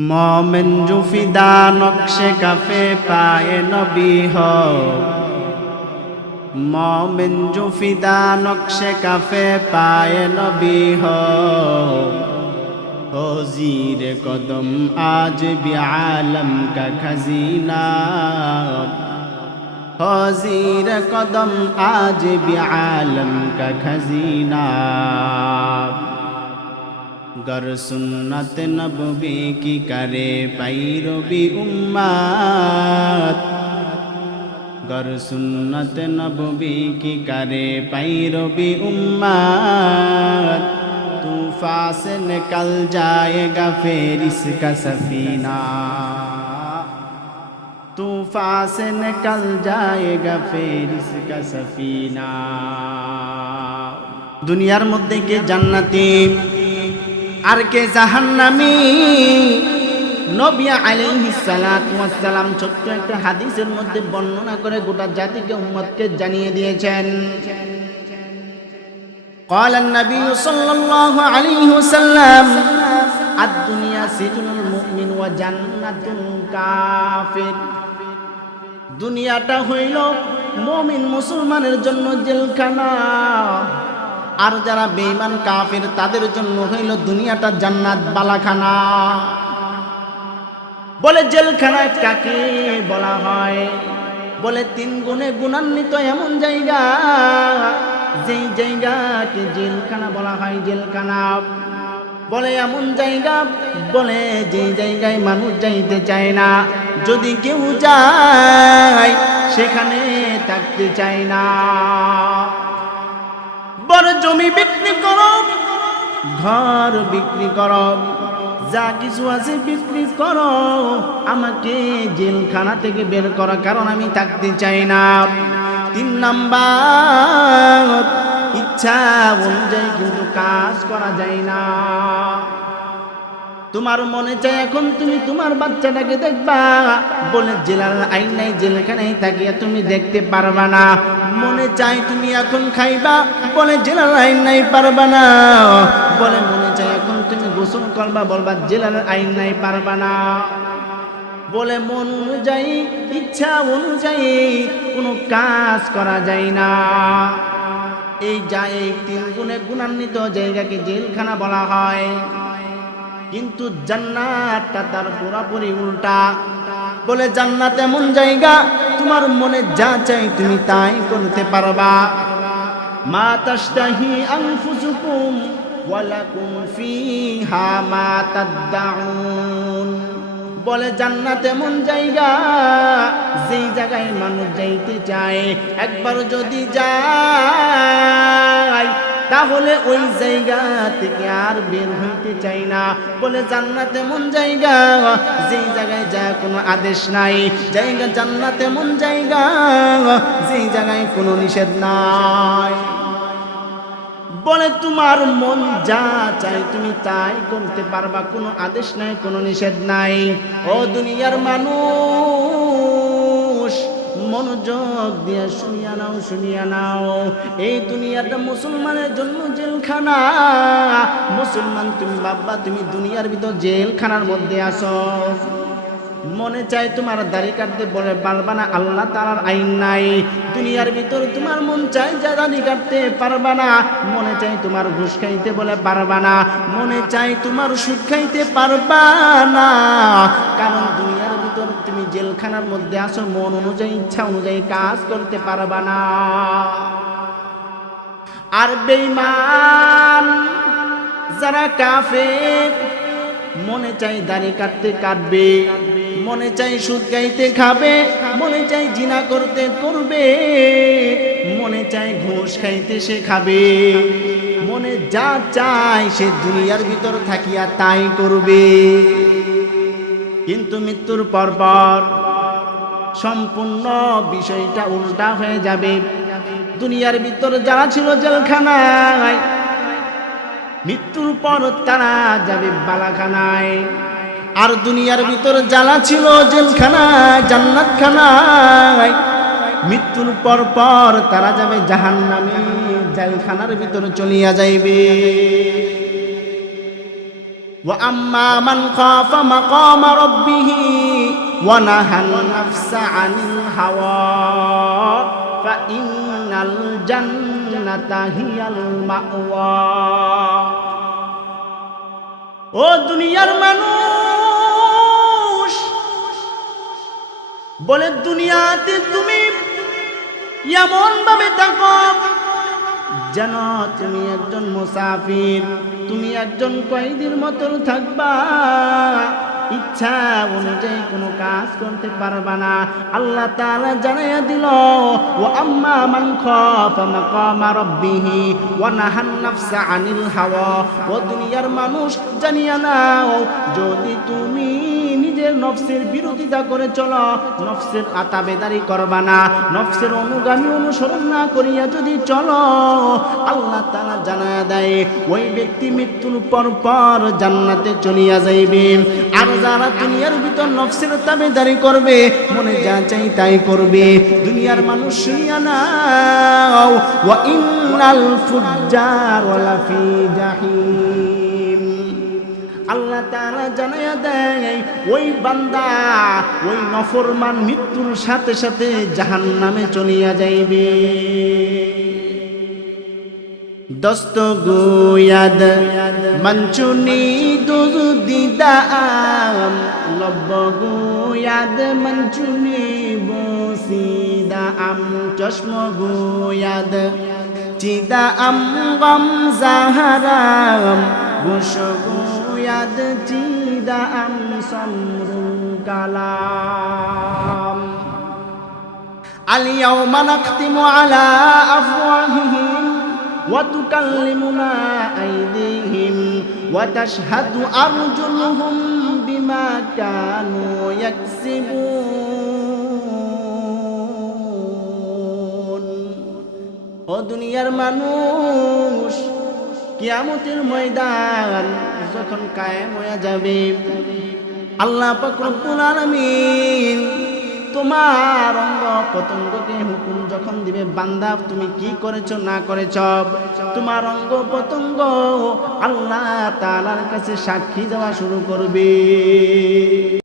Momen জুফিদা নকশে cafe পায়ে নবী হ মমেন জুফিদা নকশে কাফে পায়ে নবী হ হজির কদম আজ বিআলম কা খজিনা। হজির কদম আজ বিআলম কা খজিনা। भी आलम का खजीना गर सुन्नत नबवी की करे पैरवी उम्मत गर सुन्नत नबवी की करे पैरवी उम्मत तूफा से निकल जाएगा फिर इसका सफीना तूफा से निकल जाएगा फिर इसका सफीना দুনিয়ার মধ্যে কে জান্নাতি আর কে জাহান্নামী নবী আলাইহিস সালাতু ওয়াস সালাম ছোট্ট একটা হাদিসের মধ্যে বর্ণনা করে গোটা জাতিকে উম্মতকে জানিয়ে দিয়েছেন قال النبي صلى الله عليه وسلم الدنيا سجن المؤمن وجنة الكافر দুনিয়াটা হইল মমিন মুসলমানের জন্য জেলখানা আর যারা বেঈমান কাফের, তাদের জন্য হইল দুনিয়াটা জান্নাত বালাখানা। বলে জেলখানায় কাকে বলা হয়? বলে তিন গুণে গুণান্বিত এমন জায়গা, যেই জায়গাকে জেলখানা বলা হয় জেলখানা। বলে এমন জায়গা, বলে যে জায়গায় মানুষ যাইতে চায় না। যদি কেউ যায়, সেখানে থাকতে চায় না। জমি বিক্রি করো, ঘর বিক্রি করো, যা কিছু আছে বিক্রি করো, আমাকে জেলখানা থেকে বের করো, কারণ আমি থাকতে চাই না। তিন নাম্বার, ইচ্ছা অনুযায়ী কিন্তু কাজ করা যায় না। তোমার মনে চায় এখন তুমি তোমার বাচ্চাটাকে দেখবা। বলে, জেলার আইন নাই, জেলখানায় থাকিয়া তুমি দেখতে পারবা না। মনে চাই তুমি এখন খাইবা। বলে, জেলার আইন নাই, পারবা না। বলে, মনে চায় এখন তুমি গোসল করবা। বলবা, জেলার আইন নাই, পারবা না। বলে, মন অনুযায়ী, ইচ্ছা অনুযায়ী কোনো কাজ করা যায় না। এই যা এই তিন গুণে গুণান্বিত জায়গাকে জেলখানা বলা হয়। কিন্তু জান্নাতটা তার পুরাপুরি উল্টা। বলে, জান্নাত এমন জায়গা, তোমার মনে যা চাই তুমি তাই করতে পারবা। মা তাশতাহি আনফুসুকুম ওয়ালাকুম ফিহা মা তাদদাউন। বলে, জান্নাত এমন জায়গা, যেই জায়গায় মানুষ যাইতে চায়। একবার যদি যায়, তাহলে ওই জায়গা থেকে আর বের হইতে চাই না। বলে জান্নাত এমন জায়গা। যেই জায়গায় যা কোনো আদেশ নাই, জায়গা জান্নাত এমন জায়গা। যেই জায়গায় কোনো নিষেধ নাই। বলে তোমার মন যা চাই তুমি তাই করতে পারবা, কোনো আদেশ নাই, কোনো নিষেধ নাই। ও দুনিয়ার মানুষ মনোযোগ দিয়ে শুনিয়া নাও শুনিয়া নাও। এই দুনিয়াটা মুসলমানের জন্য জেলখানা। মুসলমান তুমি বাবা তুমি দুনিয়ার ভিতর জেলখানার মধ্যে আসো মনে চায় তোমার দাড়ি কাটতে, বলে, পারবা না, আল্লাহ তালার আইন নাই। দুনিয়ার ভিতর তোমার মন চাই যা দাড়ি কাটতে, পারবা না। মনে চাই তোমার ঘুষ খাইতে, বলে, পারবা না। মনে চাই তোমার সুদ খাইতে, পারবা না। কারণ দুনিয়ার ভিতর তুমি জেলখানার মধ্যে আসো মন অনুযায়ী, ইচ্ছা অনুযায়ী কাজ করতে পারবা না। আর বেঈমান, যারা কাফের, মনে চাই দাড়ি কাটতে কাটবে। মনে চাই সুদ গাইতে খাবে, মনে চাই জিনা করতে করবে, মনে চাই ঘুষ খাইতে সে খাবে। মনে যা চায় সে দুনিয়ার ভিতর থাকিয়া তাই করবে। কিন্তু মৃত্যুর পর পর সম্পূর্ণ বিষয়টা উল্টা হয়ে যাবে। দুনিয়ার ভিতর যারা ছিল জেলখানায়, মৃত্যুর পর তারা যাবে বালাখানায়। আর দুনিয়ার ভিতর জ্বালা ছিল জেলখানায় জান্নাতখানায় মৃত্যুর পর পর তারা যাবে জাহান্নামে জেলখানার ভিতর চলিয়া যাইবে وأما من خاف مقام ربه ونهى النفس عن الهوى فإن الجنة هي المأوى ও দুনিয়ার মানুষ বলে, দুনিয়াতে তুমি এমন ভাবে থাকো যেন তুমি একজন মুসাফির, তুমি একজন কয়েদির মতন থাকবা। ইচ্ছা অনুযায়ী কোনো কাজ করতে পারবা না। আল্লাহ তাআলা জানাইয়া দিল, ও আম্মা মান খাফা মাকামা রাব্বিহি ওয়া নাহান নাফসা আনিল হাওয়া। ও দুনিয়ার মানুষ, জানিয়া নাও, যদি তুমি নিজের নফসের বিরোধিতা করে চলো, নফসের আতাবেদারি করবা না। নফসের অনুগামী অনুসরণ না করিয়া যদি চলো, আল্লাহ তাআলা জানায়া দেয়, ওই ব্যক্তি মৃত্যুর পর পর জান্নাতে চলিয়া যাইবে। আর যারা দুনিয়ার ভিতর নফসের তাবেদারি করবে, মনে যা চাই তাই করবে। দুনিয়ার মানুষ শুনিয়া নাও, ওয়া ইন্নাল ফুজ্জার ওয়ালা ফি আল্লাহ তাআলা জানাইয়া দেয়, ওই বান্দা, ওই নফরমান মৃত্যুর সাথে সাথে জাহান্নামে চলিয়া যাইবে। দস্ত গুয়াদ মঞ্চুনি দুদিদাম লব গুয়াদ মঞ্চুনি বসিদাম চশম গুয়াদ চিদাম গম জাহারাম গুশ গুয়াদ চিদাম সমরুল কালাম আলিয়াও মানাক্তিমু আলা আফওয়াহিহি وتكلمنا أيديهم وتشهد أرجلهم بما كانوا يكسبون ও দুনিয়ার মানুষ কিয়ামতের ময়দান যখন কায়েম হয়ে যাবে আল্লাহ পাক রব্বুল আলামিন তোমার অঙ্গ পতঙ্গকে হুকুম যখন দিবে, বান্দা, তুমি কি করেছ, না করেছ? তোমার অঙ্গ পতঙ্গ আল্লাহ তালার কাছে সাক্ষী দেওয়া শুরু করবে।